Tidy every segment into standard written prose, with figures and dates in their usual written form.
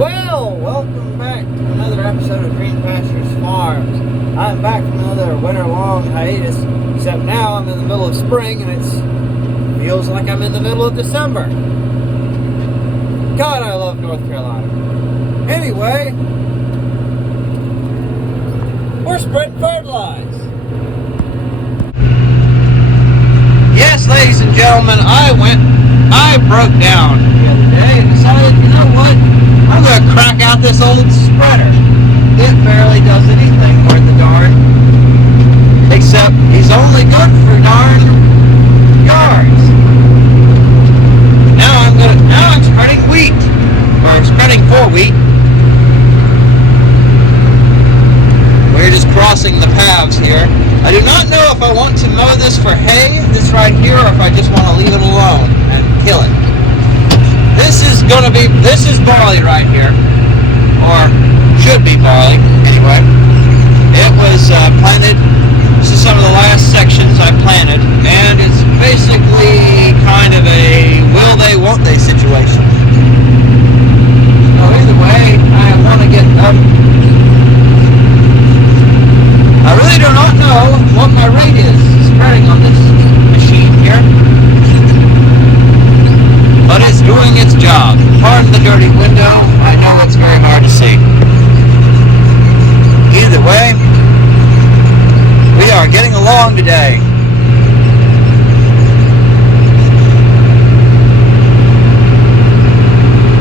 Well, welcome back to another episode of Green Pastures Farms. I'm back from another winter-long hiatus, except now I'm in the middle of spring and it feels like I'm in the middle of December. God, I love North Carolina. Anyway, we're spreading fertilize. Yes, ladies and gentlemen, I broke down the other day and decided, you know what? I'm going to crack out this old spreader. It barely does anything worth a darn. Except he's only good for darn yards. Now I'm spreading wheat. Or spreading for wheat. We're just crossing the paths here. I do not know if I want to mow this for hay, this right here, or if I just want to leave it alone and kill it. This is barley right here, or should be barley, anyway. It was planted, this is some of the last sections I planted, and it's basically kind of a will they, won't they situation. So either way, I want to get up. I really do not know what my rate is spreading on this machine here. But it's doing its job. Pardon the dirty window. I know it's very hard to see. Either way, we are getting along today.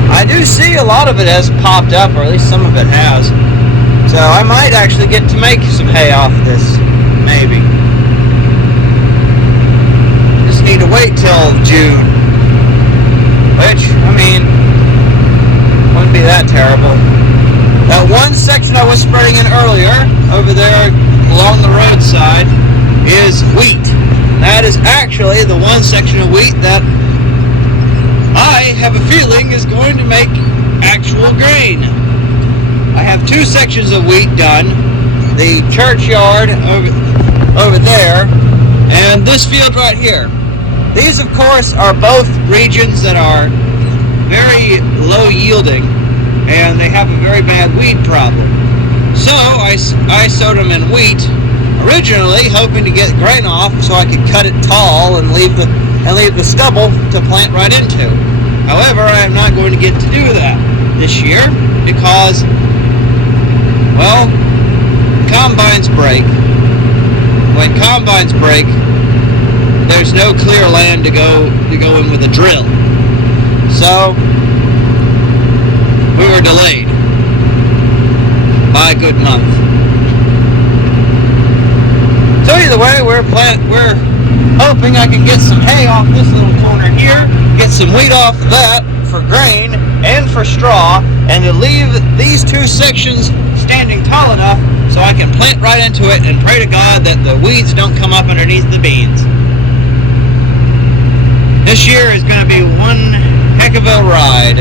I do see a lot of it has popped up, or at least some of it has. So I might actually get to make some hay off of this. Maybe. Just need to wait till June. Which, I mean, wouldn't be that terrible. That one section I was spreading in earlier, over there along the roadside, is wheat. That is actually the one section of wheat that I have a feeling is going to make actual grain. I have two sections of wheat done. The churchyard over there, and this field right here. These, of course, are both regions that are very low yielding, and they have a very bad weed problem. So I sowed them in wheat, originally hoping to get grain off so I could cut it tall and leave the stubble to plant right into. However, I am not going to get to do that this year because, well, combines break. When combines break, there's no clear land to go in with a drill. So we were delayed by a good month. So either way, we're hoping I can get some hay off this little corner here, get some wheat off of that for grain and for straw, and to leave these two sections standing tall enough so I can plant right into it and pray to God that the weeds don't come up underneath the beans. This year is going to be one heck of a ride.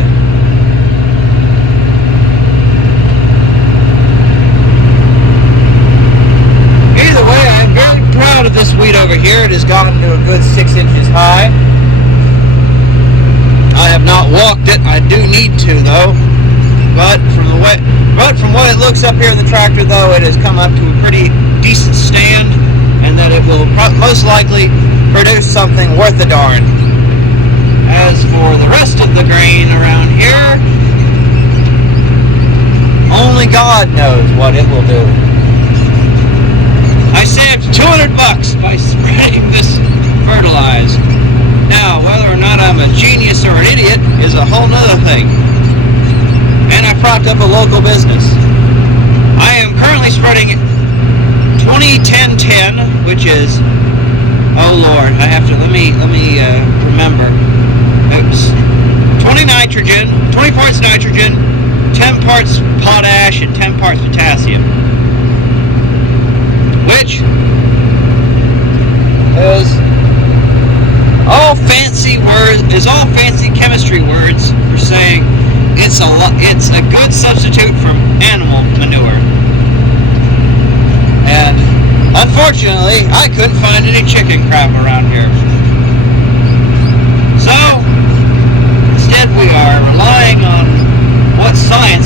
Either way, I'm very proud of this wheat over here. It has gotten to a good 6 inches high. I have not walked it. I do need to, though. But from what it looks up here in the tractor, though, it has come up to a pretty decent stand, and that it will most likely produce something worth a darn. As for the rest of the grain around here, only God knows what it will do. I saved $200 by spreading this fertilizer. Now, whether or not I'm a genius or an idiot is a whole nother thing. And I propped up a local business. I am currently spreading 20-10-10, which is, oh Lord, I have to, let me remember. Oops. 20 parts nitrogen, 10 parts potash, and 10 parts potassium. Which is all fancy chemistry words for saying it's a good substitute for animal manure. And unfortunately, I couldn't find any chicken crap around here. So instead we are relying on what science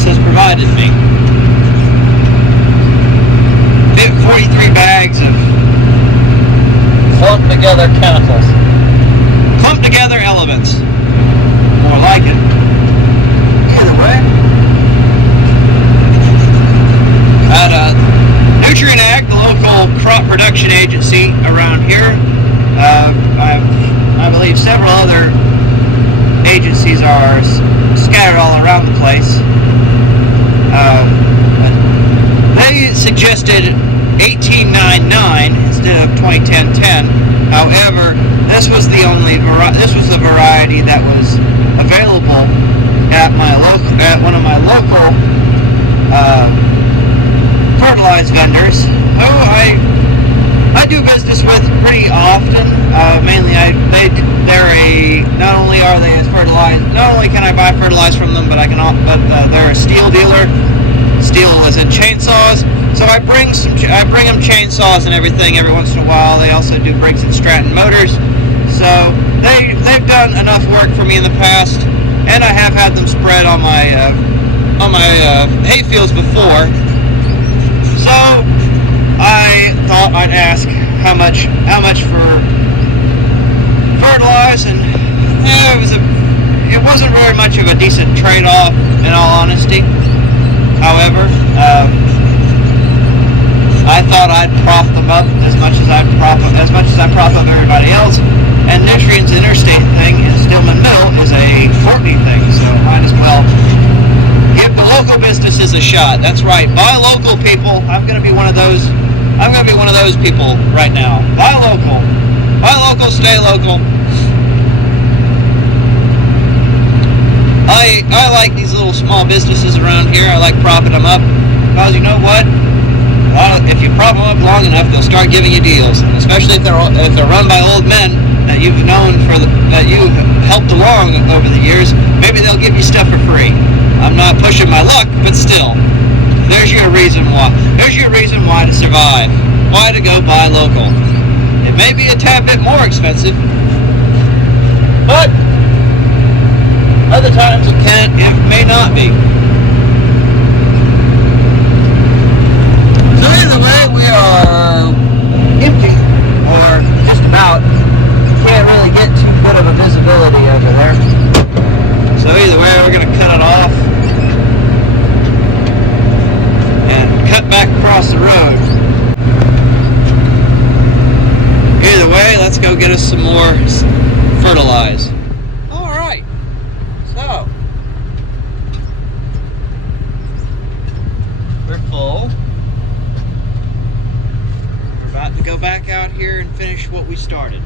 together chemicals. Clumped together elements. More like it. Either way. At Nutrient Ag, the local crop production agency around here, I believe several other agencies are scattered all around the place. They suggested 1899 instead of 2010. However, this was the variety that was available at one of my local fertilize vendors, who I do business with pretty often. Mainly, not only are they as fertilized, not only can I buy fertilize from them, but they're a steel dealer. Steel is in chainsaws, so I bring them chainsaws and everything every once in a while. They also do Briggs and Stratton motors, so they've done enough work for me in the past, and I have had them spread on my hay fields before. So I thought I'd ask how much for fertilize, and it wasn't very much of a decent trade-off, in all honesty. However, I thought I'd prop them up as much as I prop up everybody else. And Nutrients Interstate thing in Stillman Mill is a Courtney thing, so might as well give the local businesses a shot. That's right, buy local, people. I'm gonna be one of those people right now. Buy local, stay local. I like these little small businesses around here. I like propping them up, because you know what? If you prop them up long enough, they'll start giving you deals, and especially if they're run by old men that you've known that you've helped along over the years. Maybe they'll give you stuff for free. I'm not pushing my luck, but still, there's your reason why. There's your reason why to survive. Why to go buy local. It may be a tad bit more expensive, but other times it may not be. So either way, we are empty, or just about. Can't really get too good of a visibility over there. So either way, we're going to cut it off and cut back across the road. Either way, let's go get us some more fertilize. Alright, so we're full. We're about to go back out here and finish what we started.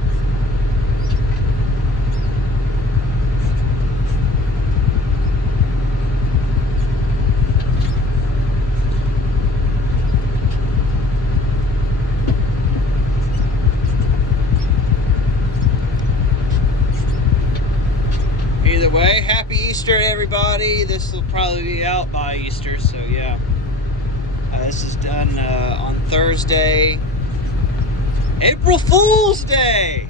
Either way, happy Easter to everybody. This will probably be out by Easter, so yeah. This is done on Thursday, April Fool's Day.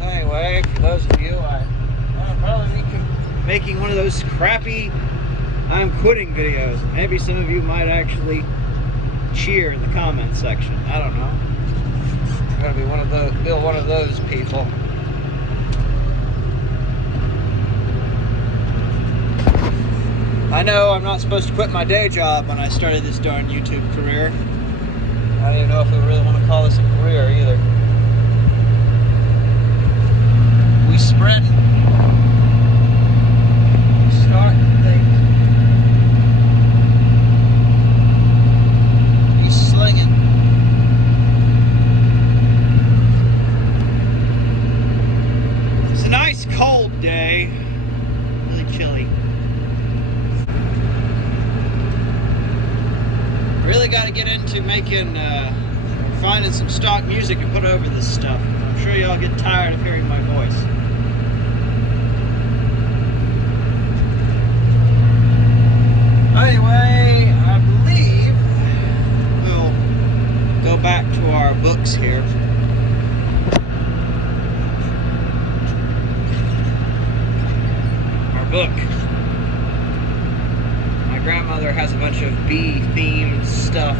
Anyway, for those of you, I'll probably be making one of those crappy I'm quitting videos. Maybe some of you might actually cheer in the comment section. I don't know. I'm gonna be one of those people. I know I'm not supposed to quit my day job when I started this darn YouTube career. I don't even know if we really want to call this a career either. We spread, start things, we slinging. It's a nice cold day, really chilly. Really got to get into finding some stock music to put over this stuff. I'm sure y'all get tired of hearing my voice. Anyway, I believe we'll go back to our books here. Our book. My grandmother has a bunch of bee-themed stuff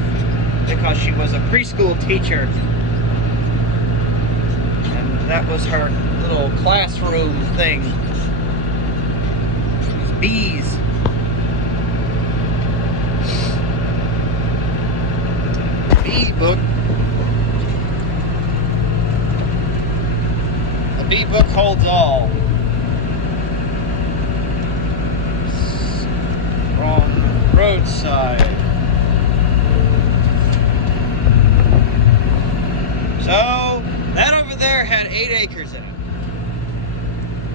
because she was a preschool teacher That was her little classroom thing. These bees. Bee book. The bee book holds all. From roadside. So that over there had 8 acres in it.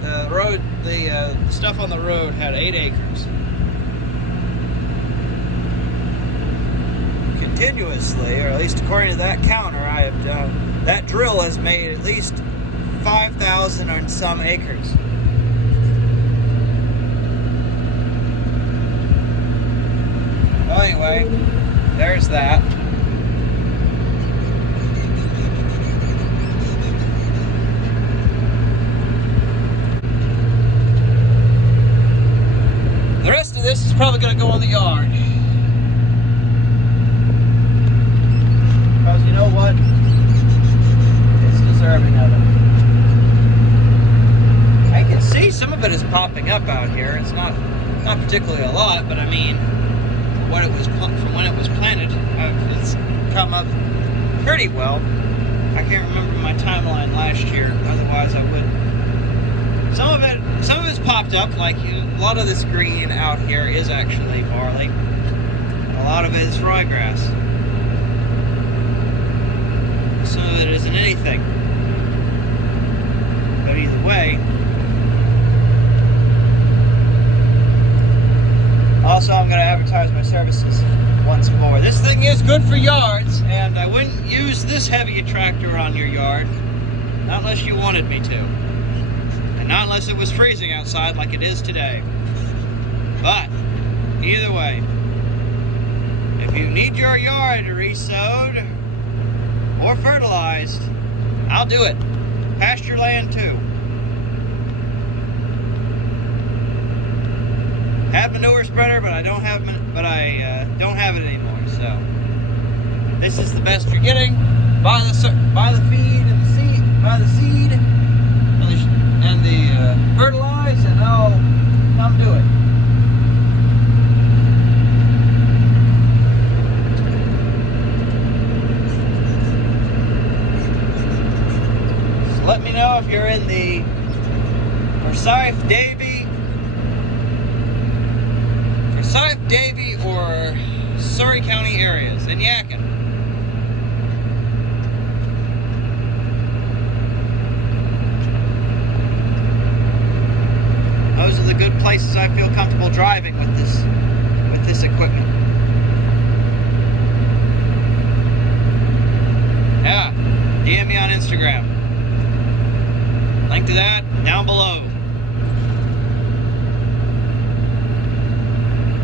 The road, the stuff on the road had 8 acres. Continuously, or at least according to that counter I have done, that drill has made at least 5,000 and some acres. Well, anyway, there's that. The rest of this is probably going to go in the yard. Because you know what? It's deserving of it. I can see some of it is popping up out here. It's not particularly a lot, but I mean, from when it was planted, it's come up pretty well. I can't remember my timeline last year. Otherwise, I would. Some of it's popped up. Like a lot of this green out here is actually barley. A lot of it is ryegrass. Some of it isn't anything. But either way. Also, I'm going to advertise my services once more. This thing is good for yards, and I wouldn't use this heavy a tractor on your yard, not unless you wanted me to. And not unless it was freezing outside like it is today. But, either way, if you need your yard re-sowed or fertilized, I'll do it. Pasture land too. Have manure spreader, but I don't have it anymore. So this is the best you're getting. Buy the feed and the seed, buy the seed and the fertilize, and I'll come do it. So let me know if you're in the Forsyth, Davie, or Surrey County areas, and Yadkin. Those are the good places I feel comfortable driving with this equipment. Yeah, DM me on Instagram. Link to that down below.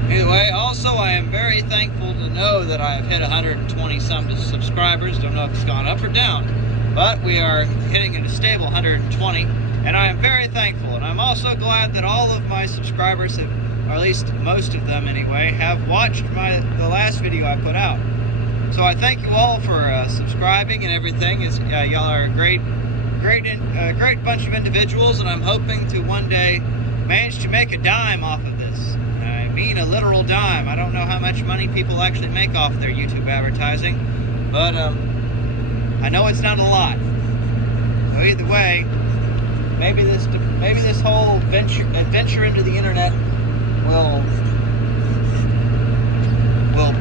Either way, also I am very thankful to know that I have hit 120 some subscribers. Don't know if it's gone up or down, but we are hitting at a stable 120, and I am very thankful. And I'm also glad that all of my subscribers have, or at least most of them anyway, have watched the last video I put out. So I thank you all for subscribing and everything. Y'all are a great bunch of individuals, and I'm hoping to one day manage to make a dime off of this. I mean a literal dime. I don't know how much money people actually make off their YouTube advertising, but I know it's not a lot. So either way, maybe this whole adventure into the internet will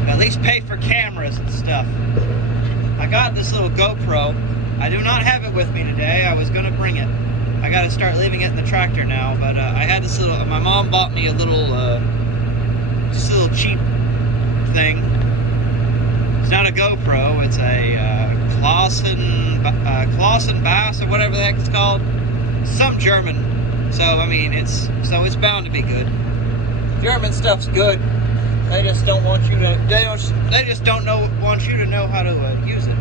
at least pay for cameras and stuff. I got this little GoPro. I do not have it with me today. I was going to bring it. I got to start leaving it in the tractor now, but I had this little. My mom bought me a little, just a little cheap thing. It's not a GoPro. It's a Clausen Bass or whatever the heck it's called. Some German. So I mean, it's bound to be good. German stuff's good. They just don't want you to. They just don't want you to know how to use it.